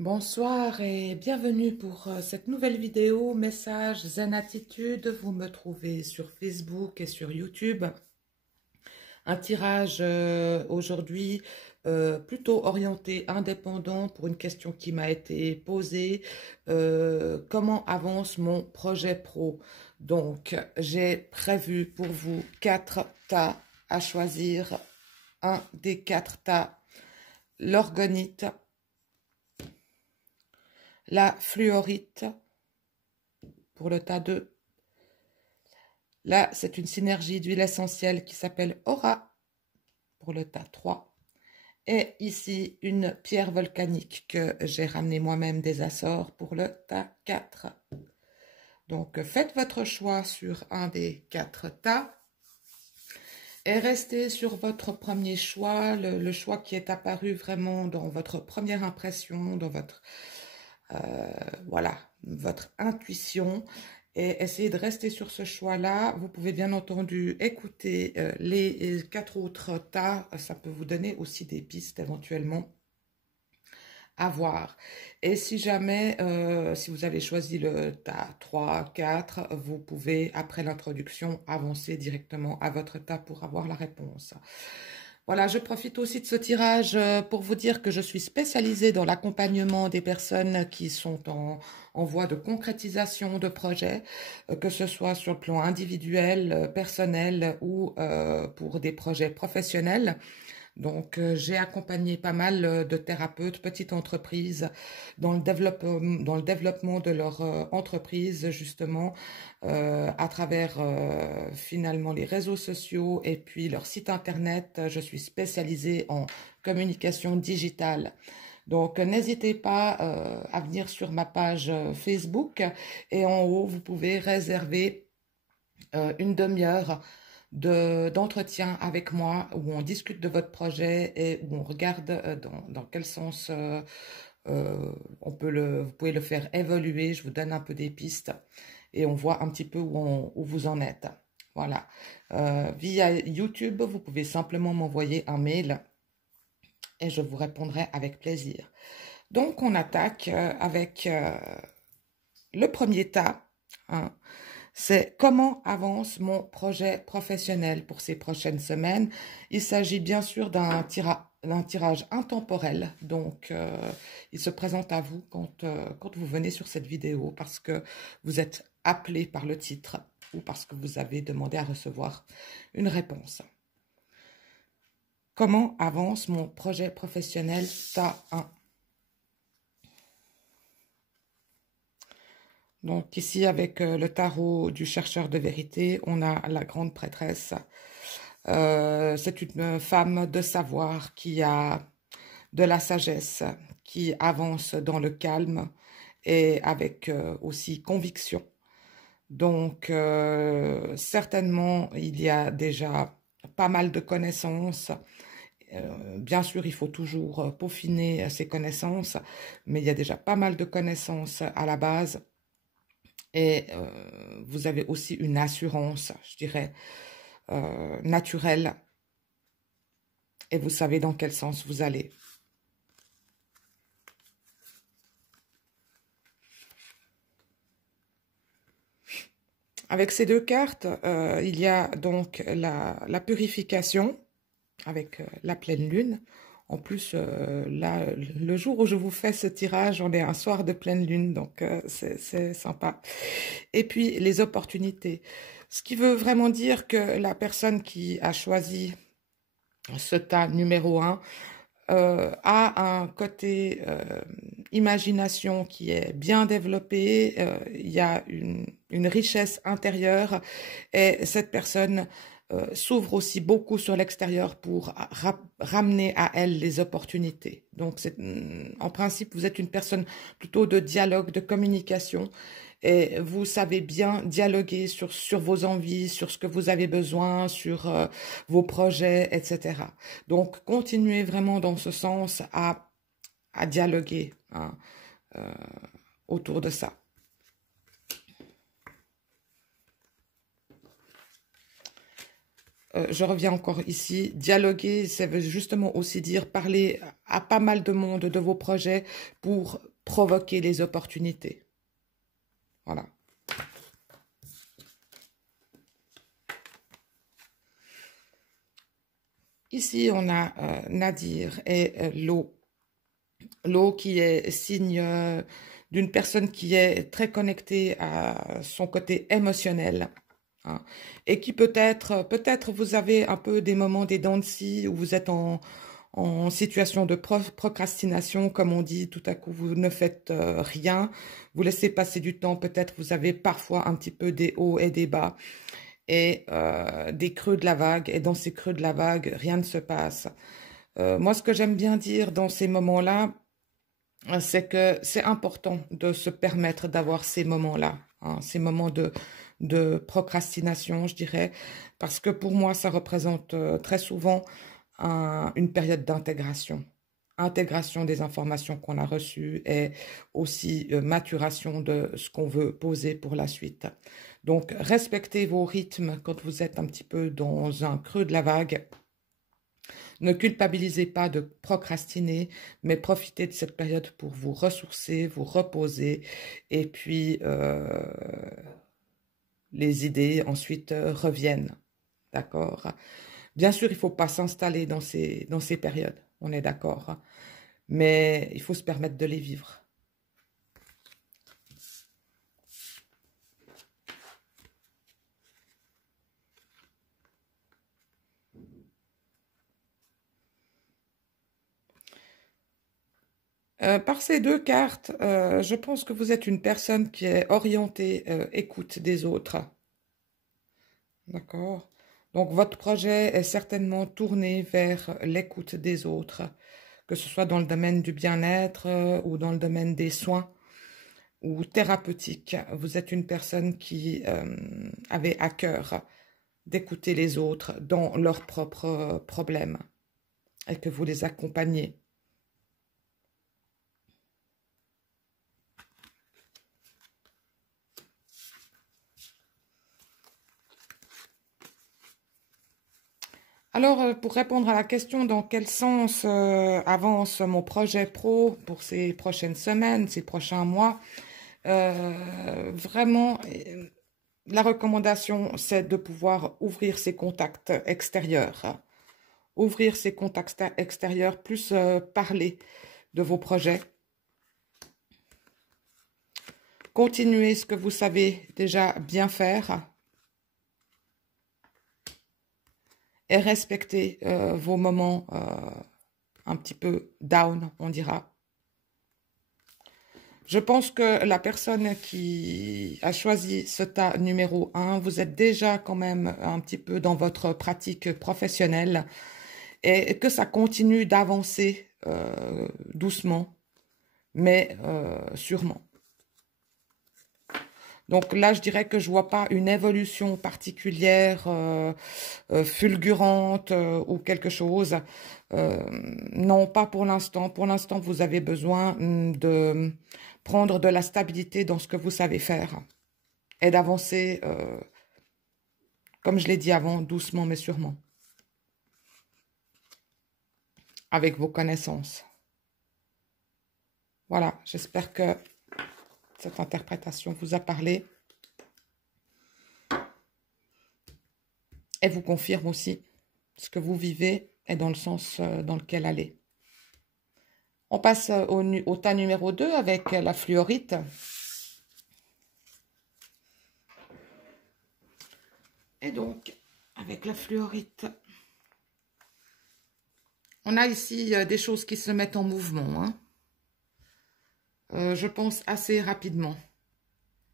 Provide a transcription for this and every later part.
Bonsoir et bienvenue pour cette nouvelle vidéo message Zen Attitude. Vous me trouvez sur Facebook et sur YouTube. Un tirage aujourd'hui plutôt orienté indépendant pour une question qui m'a été posée. Comment avance mon projet pro? Donc j'ai prévu pour vous 4 tas à choisir. Un des 4 tas, l'orgonite, la fluorite pour le tas 2. Là, c'est une synergie d'huile essentielle qui s'appelle Aura pour le tas 3. Et ici, une pierre volcanique que j'ai ramenée moi-même des Açores pour le tas 4. Donc, faites votre choix sur un des 4 tas. Et restez sur votre premier choix, le choix qui est apparu vraiment dans votre première impression, dans votre... voilà, votre intuition, et essayez de rester sur ce choix-là. Vous pouvez bien entendu écouter les 4 autres tas, ça peut vous donner aussi des pistes éventuellement à voir. Et si jamais, si vous avez choisi le tas 3, 4, vous pouvez, après l'introduction, avancer directement à votre tas pour avoir la réponse. Voilà, je profite aussi de ce tirage pour vous dire que je suis spécialisée dans l'accompagnement des personnes qui sont en voie de concrétisation de projets, que ce soit sur le plan individuel, personnel ou pour des projets professionnels. Donc, j'ai accompagné pas mal de thérapeutes, petites entreprises, dans le développement de leur entreprise, justement, à travers finalement les réseaux sociaux et puis leur site internet. Je suis spécialisée en communication digitale. Donc, n'hésitez pas à venir sur ma page Facebook et en haut, vous pouvez réserver une demi-heure d'entretien avec moi où on discute de votre projet et où on regarde dans quel sens vous pouvez le faire évoluer. Je vous donne un peu des pistes et on voit un petit peu où vous en êtes. Voilà. Via YouTube, vous pouvez simplement m'envoyer un mail et je vous répondrai avec plaisir. Donc, on attaque avec le premier tas, hein. C'est comment avance mon projet professionnel pour ces prochaines semaines. Il s'agit bien sûr d'un tirage intemporel, donc il se présente à vous quand vous venez sur cette vidéo parce que vous êtes appelé par le titre ou parce que vous avez demandé à recevoir une réponse. Comment avance mon projet professionnel tas 1? Donc ici, avec le tarot du chercheur de vérité, on a la grande prêtresse. C'est une femme de savoir qui a de la sagesse, qui avance dans le calme et avec aussi conviction. Donc, certainement, il y a déjà pas mal de connaissances. Bien sûr, il faut toujours peaufiner ses connaissances, mais il y a déjà pas mal de connaissances à la base. Et vous avez aussi une assurance, je dirais, naturelle. Et vous savez dans quel sens vous allez. Avec ces 2 cartes, il y a donc la purification avec la pleine lune. En plus, là, le jour où je vous fais ce tirage, on est un soir de pleine lune, donc c'est sympa. Et puis, les opportunités. Ce qui veut vraiment dire que la personne qui a choisi ce tas numéro 1 a un côté imagination qui est bien développé, il y a une richesse intérieure et cette personne s'ouvre aussi beaucoup sur l'extérieur pour ramener à elle les opportunités. Donc, en principe, vous êtes une personne plutôt de dialogue, de communication, et vous savez bien dialoguer sur vos envies, sur ce que vous avez besoin, sur vos projets, etc. Donc, continuez vraiment dans ce sens à dialoguer, hein, autour de ça. Je reviens encore ici, dialoguer, ça veut justement aussi dire parler à pas mal de monde de vos projets pour provoquer les opportunités. Voilà. Ici, on a Nadir et l'eau. L'eau qui est signe d'une personne qui est très connectée à son côté émotionnel. Hein, et qui peut-être vous avez un peu des moments des dents de scie où vous êtes en situation de procrastination, comme on dit, tout à coup vous ne faites rien, vous laissez passer du temps, peut-être vous avez parfois un petit peu des hauts et des bas et des creux de la vague, et dans ces creux de la vague, rien ne se passe. Moi, ce que j'aime bien dire dans ces moments-là, c'est que c'est important de se permettre d'avoir ces moments-là, hein, ces moments de procrastination, je dirais, parce que pour moi, ça représente très souvent une période d'intégration. Intégration des informations qu'on a reçues et aussi maturation de ce qu'on veut poser pour la suite. Donc, respectez vos rythmes quand vous êtes un petit peu dans un creux de la vague. Ne culpabilisez pas de procrastiner, mais profitez de cette période pour vous ressourcer, vous reposer, et puis les idées ensuite reviennent. D'accord? Bien sûr, il ne faut pas s'installer dans ces périodes, on est d'accord, mais il faut se permettre de les vivre. Par ces deux cartes, je pense que vous êtes une personne qui est orientée écoute des autres. D'accord? Donc, votre projet est certainement tourné vers l'écoute des autres, que ce soit dans le domaine du bien-être ou dans le domaine des soins ou thérapeutique. Vous êtes une personne qui avait à cœur d'écouter les autres dans leurs propres problèmes et que vous les accompagnez. Alors, pour répondre à la question dans quel sens avance mon projet pro pour ces prochaines semaines, ces prochains mois, vraiment, la recommandation, c'est de pouvoir ouvrir ses contacts extérieurs. Ouvrir ses contacts extérieurs, plus parler de vos projets. Continuez ce que vous savez déjà bien faire. Et respectez vos moments un petit peu down, on dira. Je pense que la personne qui a choisi ce tas numéro 1, vous êtes déjà quand même un petit peu dans votre pratique professionnelle et que ça continue d'avancer doucement, mais sûrement. Donc là, je dirais que je ne vois pas une évolution particulière, fulgurante ou quelque chose. Non, pas pour l'instant. Pour l'instant, vous avez besoin de prendre de la stabilité dans ce que vous savez faire et d'avancer, comme je l'ai dit avant, doucement mais sûrement, avec vos connaissances. Voilà, j'espère que cette interprétation vous a parlé et vous confirme aussi ce que vous vivez et dans le sens dans lequel aller. On passe au tas numéro 2 avec la fluorite. Et donc, avec la fluorite, on a ici des choses qui se mettent en mouvement, hein. Je pense assez rapidement.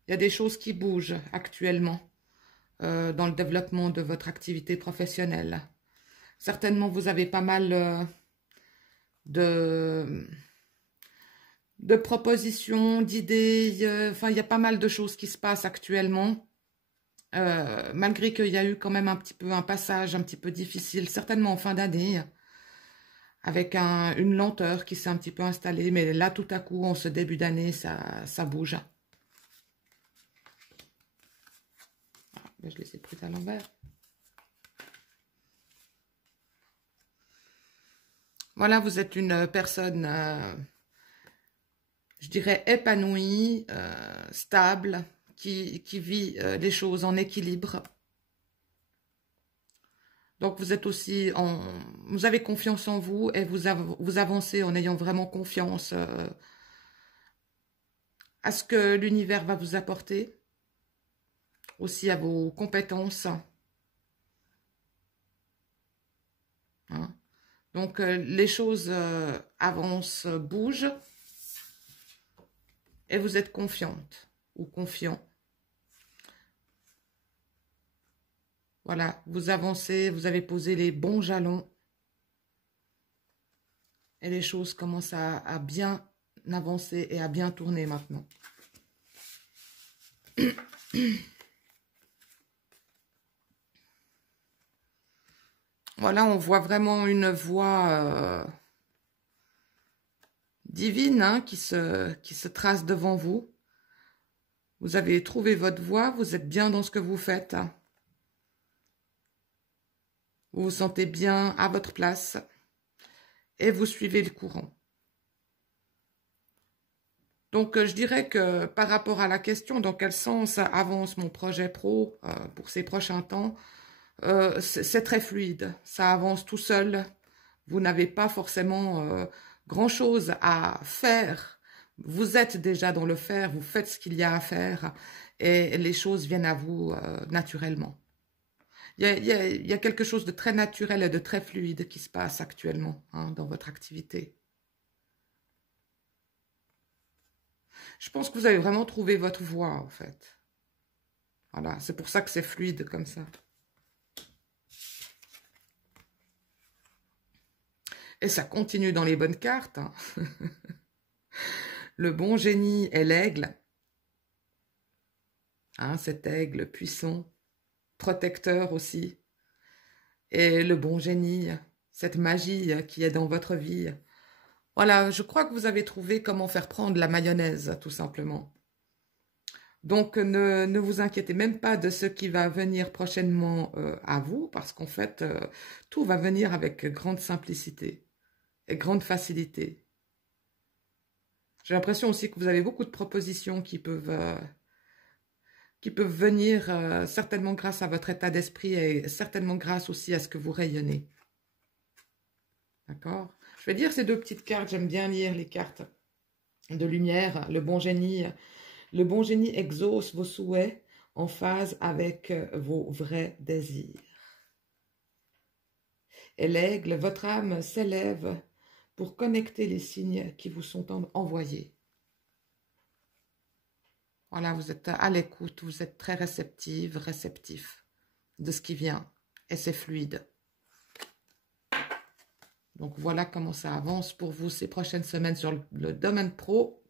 Il y a des choses qui bougent actuellement dans le développement de votre activité professionnelle. Certainement, vous avez pas mal de propositions, d'idées. Enfin, il y a pas mal de choses qui se passent actuellement. Malgré qu'il y a eu quand même un petit peu un passage un petit peu difficile, certainement en fin d'année, avec une lenteur qui s'est un petit peu installée. Mais là, tout à coup, en ce début d'année, ça bouge. Je les ai pris à l'envers. Voilà, vous êtes une personne je dirais, épanoui, stable, qui vit les choses en équilibre. Donc, vous êtes aussi vous avez confiance en vous et vous avancez en ayant vraiment confiance à ce que l'univers va vous apporter, aussi à vos compétences. Hein. Donc, les choses avancent, bougent, et vous êtes confiante ou confiant. Voilà, vous avancez, vous avez posé les bons jalons, et les choses commencent à bien avancer et à bien tourner maintenant. Voilà, on voit vraiment une voie divine hein, qui se trace devant vous. Vous avez trouvé votre voie, vous êtes bien dans ce que vous faites. Vous vous sentez bien à votre place et vous suivez le courant. Donc, je dirais que par rapport à la question, dans quel sens avance mon projet pro pour ces prochains temps, c'est très fluide, ça avance tout seul. Vous n'avez pas forcément grand-chose à faire. Vous êtes déjà dans le faire, vous faites ce qu'il y a à faire et les choses viennent à vous naturellement. Il y a quelque chose de très naturel et de très fluide qui se passe actuellement hein, dans votre activité. Je pense que vous avez vraiment trouvé votre voie en fait. Voilà, c'est pour ça que c'est fluide comme ça. Et ça continue dans les bonnes cartes. Hein. Le bon génie est l'aigle. Hein, cet aigle puissant, protecteur aussi. Et le bon génie, cette magie qui est dans votre vie. Voilà, je crois que vous avez trouvé comment faire prendre la mayonnaise, tout simplement. Donc, ne vous inquiétez même pas de ce qui va venir prochainement à vous, parce qu'en fait, tout va venir avec grande simplicité et grande facilité. J'ai l'impression aussi que vous avez beaucoup de propositions qui peuvent venir certainement grâce à votre état d'esprit et certainement grâce aussi à ce que vous rayonnez. D'accord? Je vais lire ces deux petites cartes, j'aime bien lire les cartes de lumière. Le bon génie exauce vos souhaits en phase avec vos vrais désirs. Et l'aigle, votre âme s'élève pour connecter les signes qui vous sont envoyés. Voilà, vous êtes à l'écoute, vous êtes très réceptive, réceptif de ce qui vient. Et c'est fluide. Donc voilà comment ça avance pour vous ces prochaines semaines sur le domaine pro.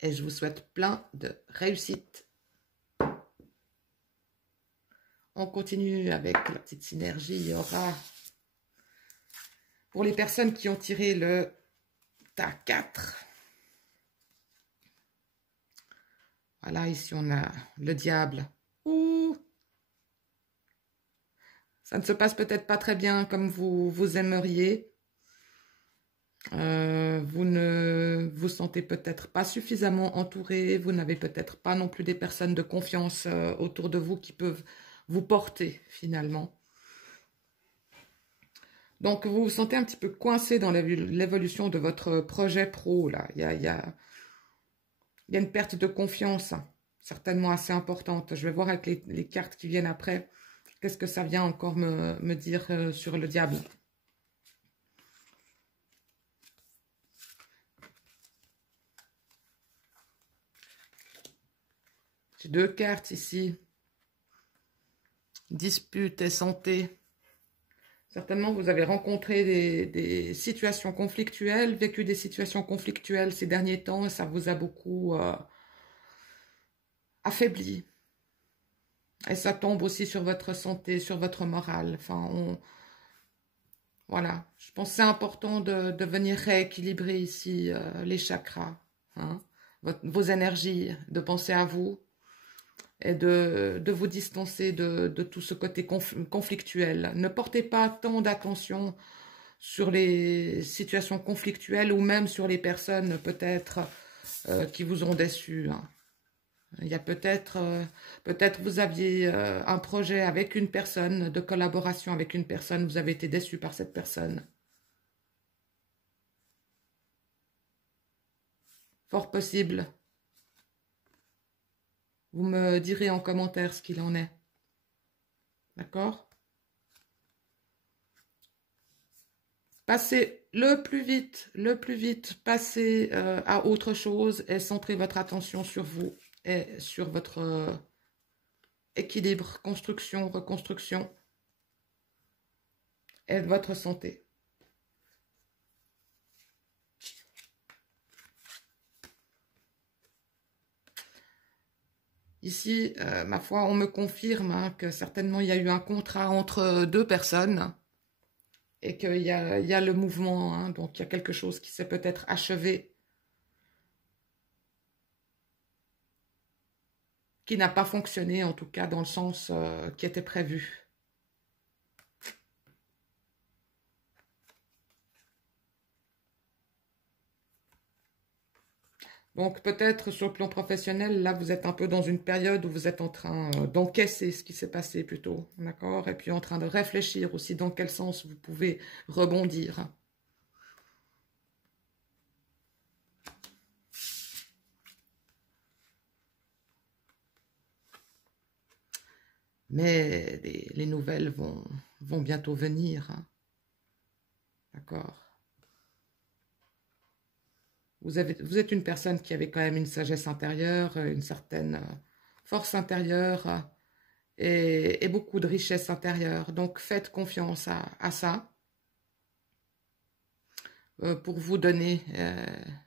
Et je vous souhaite plein de réussite. On continue avec la petite synergie. Il y aura, pour les personnes qui ont tiré le tas 4. Voilà, ici on a le diable. Ouh! Ça ne se passe peut-être pas très bien comme vous aimeriez. Vous ne vous sentez peut-être pas suffisamment entouré. Vous n'avez peut-être pas non plus des personnes de confiance autour de vous qui peuvent vous porter finalement. Donc vous vous sentez un petit peu coincé dans l'évolution de votre projet pro. Là. Il y a une perte de confiance certainement assez importante. Je vais voir avec les cartes qui viennent après. Qu'est-ce que ça vient encore me dire sur le diable? J'ai deux cartes ici. Dispute et santé. Certainement, vous avez rencontré des situations conflictuelles, vécu des situations conflictuelles ces derniers temps, et ça vous a beaucoup affaibli. Et ça tombe aussi sur votre santé, sur votre morale. Enfin, voilà. Je pense que c'est important de venir rééquilibrer ici les chakras, hein, vos énergies, de penser à vous et de vous distancer de tout ce côté conflictuel. Ne portez pas tant d'attention sur les situations conflictuelles ou même sur les personnes peut-être qui vous ont déçu. Hein. Il y a peut-être vous aviez un projet avec une personne, de collaboration avec une personne, vous avez été déçu par cette personne. Fort possible. Vous me direz en commentaire ce qu'il en est. D'accord? Passez le plus vite, passez à autre chose et centrez votre attention sur vous et sur votre équilibre, construction, reconstruction et de votre santé. Ici, ma foi, on me confirme hein, que certainement il y a eu un contrat entre deux personnes et qu'il y a le mouvement, hein, donc il y a quelque chose qui s'est peut-être achevé, qui n'a pas fonctionné en tout cas dans le sens qui était prévu. Donc peut-être sur le plan professionnel, là vous êtes un peu dans une période où vous êtes en train d'encaisser ce qui s'est passé plutôt, d'accord? Et puis en train de réfléchir aussi dans quel sens vous pouvez rebondir. Mais les nouvelles vont bientôt venir, hein. D'accord? Vous êtes une personne qui avait quand même une sagesse intérieure, une certaine force intérieure et beaucoup de richesse intérieure. Donc, faites confiance à ça pour vous donner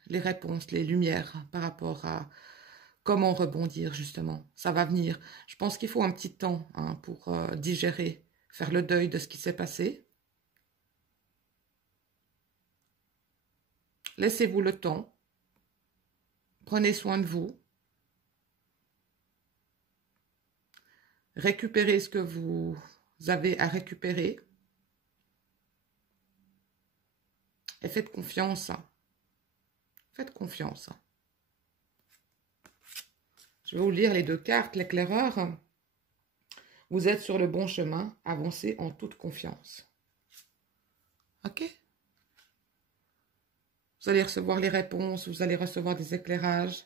les réponses, les lumières par rapport à comment rebondir, justement. Ça va venir. Je pense qu'il faut un petit temps hein, pour digérer, faire le deuil de ce qui s'est passé. Laissez-vous le temps. Prenez soin de vous. Récupérez ce que vous avez à récupérer. Et faites confiance. Faites confiance. Je vais vous lire les deux cartes. L'éclaireur. Vous êtes sur le bon chemin. Avancez en toute confiance. Ok? Vous allez recevoir les réponses, vous allez recevoir des éclairages.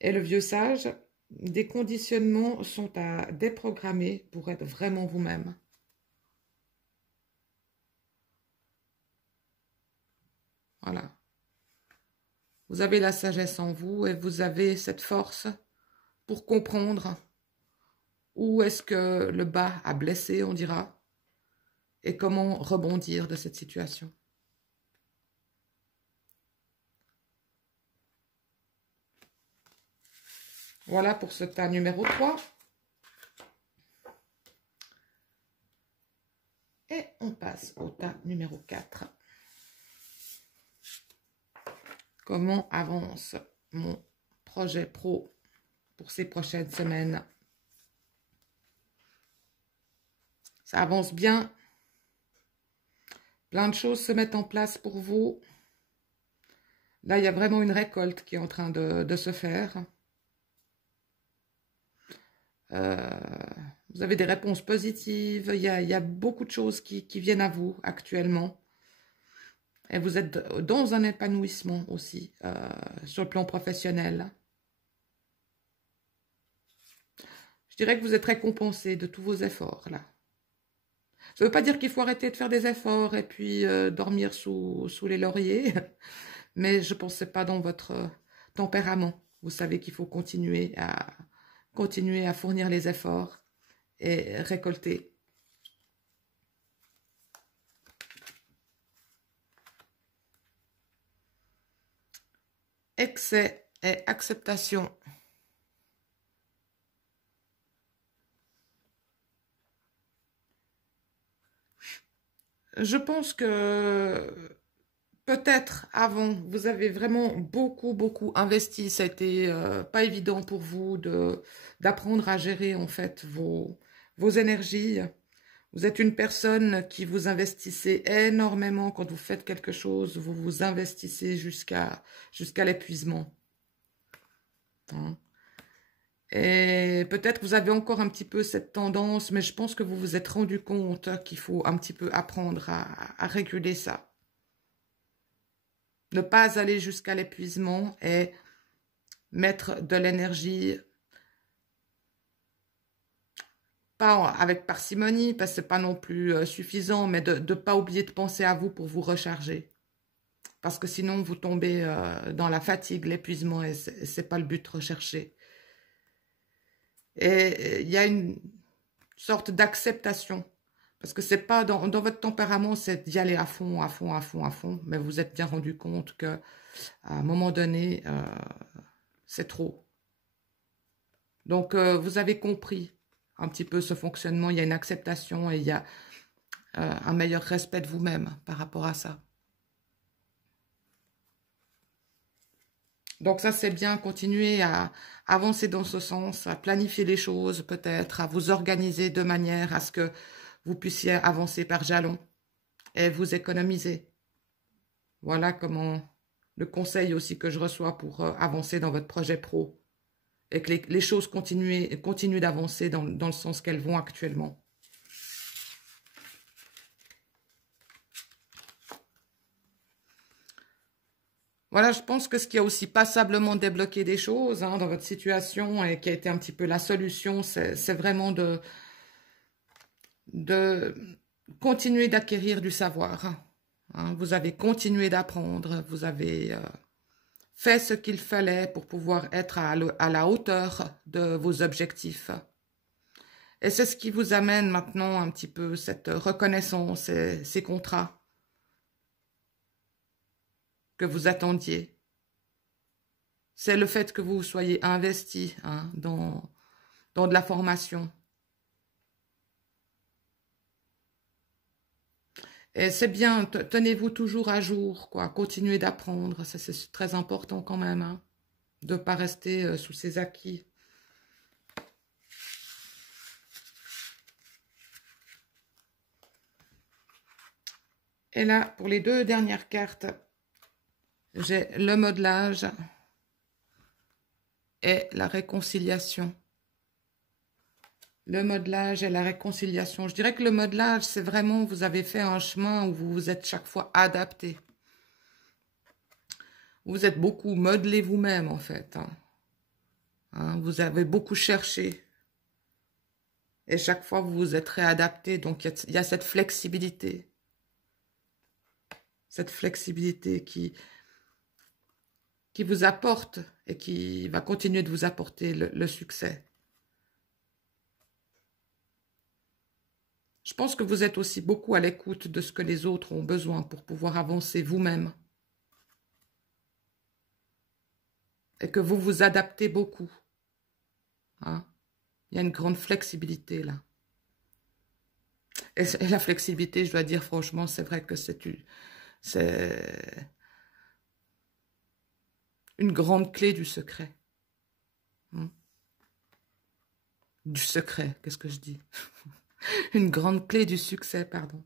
Et le vieux sage, des conditionnements sont à déprogrammer pour être vraiment vous-même. Voilà. Vous avez la sagesse en vous et vous avez cette force pour comprendre où est-ce que le bas a blessé, on dira, et comment rebondir de cette situation. Voilà pour ce tas numéro 3. Et on passe au tas numéro 4. Comment avance mon projet pro pour ces prochaines semaines? Ça avance bien. Plein de choses se mettent en place pour vous. Là, il y a vraiment une récolte qui est en train de se faire. Vous avez des réponses positives. Il y a beaucoup de choses qui viennent à vous actuellement. Et vous êtes dans un épanouissement aussi sur le plan professionnel. Je dirais que vous êtes récompensé de tous vos efforts là. Ça ne veut pas dire qu'il faut arrêter de faire des efforts et puis dormir sous les lauriers. Mais je pense que ce n'est pas dans votre tempérament. Vous savez qu'il faut continuer à fournir les efforts et récolter. Excès et acceptation. Je pense que peut-être avant, vous avez vraiment beaucoup investi. Ça a été pas évident pour vous d'apprendre à gérer en fait vos énergies. Vous êtes une personne qui vous investissez énormément quand vous faites quelque chose. Vous vous investissez jusqu'à l'épuisement. Hein. Et peut-être vous avez encore un petit peu cette tendance, mais je pense que vous vous êtes rendu compte qu'il faut un petit peu apprendre à réguler ça. Ne pas aller jusqu'à l'épuisement et mettre de l'énergie, pas avec parcimonie, parce que c'est pas non plus suffisant, mais de ne pas oublier de penser à vous pour vous recharger. Parce que sinon, vous tombez dans la fatigue, l'épuisement, et c'est pas le but recherché. Et il y a une sorte d'acceptation. Parce que c'est pas dans votre tempérament, c'est d'y aller à fond, à fond, à fond, à fond. Mais vous êtes bien rendu compte que à un moment donné, c'est trop. Donc, vous avez compris un petit peu ce fonctionnement. Il y a une acceptation et il y a un meilleur respect de vous-même par rapport à ça. Donc ça, c'est bien, continuer à avancer dans ce sens, à planifier les choses peut-être, à vous organiser de manière à ce que vous puissiez avancer par jalons et vous économiser. Voilà comment le conseil aussi que je reçois pour avancer dans votre projet pro et que les choses continuent d'avancer dans le sens qu'elles vont actuellement. Voilà, je pense que ce qui a aussi passablement débloqué des choses dans votre situation et qui a été un petit peu la solution, c'est vraiment de continuer d'acquérir du savoir. Hein. Vous avez continué d'apprendre, vous avez fait ce qu'il fallait pour pouvoir être à la hauteur de vos objectifs. Et c'est ce qui vous amène maintenant un petit peu cette reconnaissance et ces contrats que vous attendiez. C'est le fait que vous soyez investi dans de la formation. Et c'est bien, tenez-vous toujours à jour, quoi. Continuez d'apprendre, c'est très important quand même, de ne pas rester sous ses acquis. Et là, pour les deux dernières cartes, j'ai le modelage et la réconciliation. Le modelage et la réconciliation. Je dirais que le modelage, c'est vraiment, vous avez fait un chemin où vous vous êtes chaque fois adapté. Vous êtes beaucoup modelé vous-même, en fait. Vous avez beaucoup cherché. Et chaque fois, vous vous êtes réadapté. Donc, il y a cette flexibilité. Cette flexibilité qui vous apporte et qui va continuer de vous apporter le succès. Je pense que vous êtes aussi beaucoup à l'écoute de ce que les autres ont besoin pour pouvoir avancer vous-même. Et que vous vous adaptez beaucoup. Il y a une grande flexibilité là. Et la flexibilité, je dois dire franchement, c'est vrai que c'est une grande clé du secret. Du secret, qu'est-ce que je dis? Une grande clé du succès, pardon.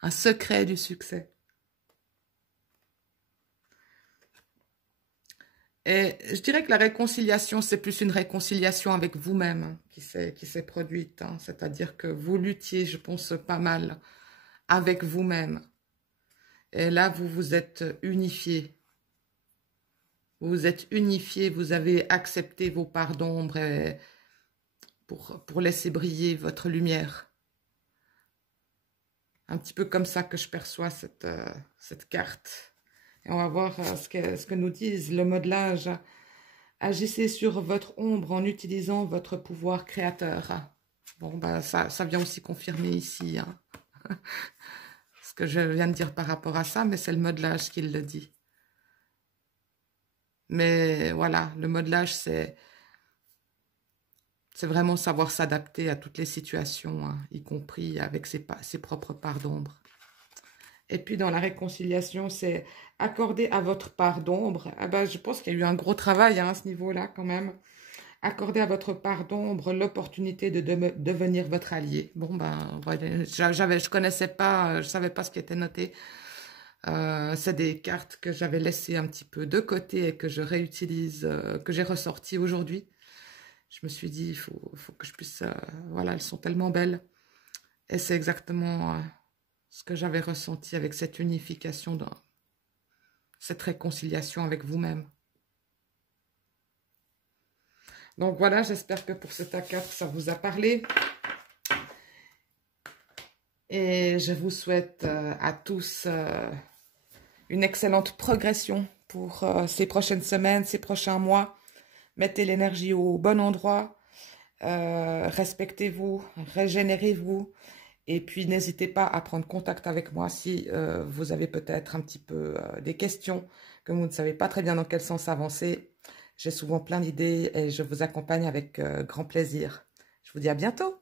Un secret du succès. Et je dirais que la réconciliation, c'est plus une réconciliation avec vous-même qui s'est produite. C'est-à-dire que vous luttiez, je pense, pas mal avec vous-même. Et là, vous vous êtes unifié. Vous vous êtes unifié, vous avez accepté vos parts d'ombre pour laisser briller votre lumière. Un petit peu comme ça que je perçois cette carte. Et on va voir ce que nous disent le modelage. Agissez sur votre ombre en utilisant votre pouvoir créateur. Bon, bah, ça vient aussi confirmer ici ce que je viens de dire par rapport à ça, mais c'est le modelage qui le dit. Mais voilà, le modelage, c'est vraiment savoir s'adapter à toutes les situations, y compris avec ses propres parts d'ombre. Et puis dans la réconciliation, c'est accorder à votre part d'ombre. Ah ben, je pense qu'il y a eu un gros travail à ce niveau-là quand même. Accordez à votre part d'ombre l'opportunité de devenir votre allié. Bon, ben, voilà, je connaissais pas, je savais pas ce qui était noté. C'est des cartes que j'avais laissées un petit peu de côté et que je réutilise, que j'ai ressorties aujourd'hui. Je me suis dit, il faut que je puisse... voilà, elles sont tellement belles. Et c'est exactement ce que j'avais ressenti avec cette unification, cette réconciliation avec vous-même. Donc voilà, j'espère que pour cet A4, ça vous a parlé. Et je vous souhaite à tous une excellente progression pour ces prochaines semaines, ces prochains mois. Mettez l'énergie au bon endroit. Respectez-vous, régénérez-vous. Et puis, n'hésitez pas à prendre contact avec moi si vous avez peut-être un petit peu des questions, que vous ne savez pas très bien dans quel sens avancer. J'ai souvent plein d'idées et je vous accompagne avec grand plaisir. Je vous dis à bientôt.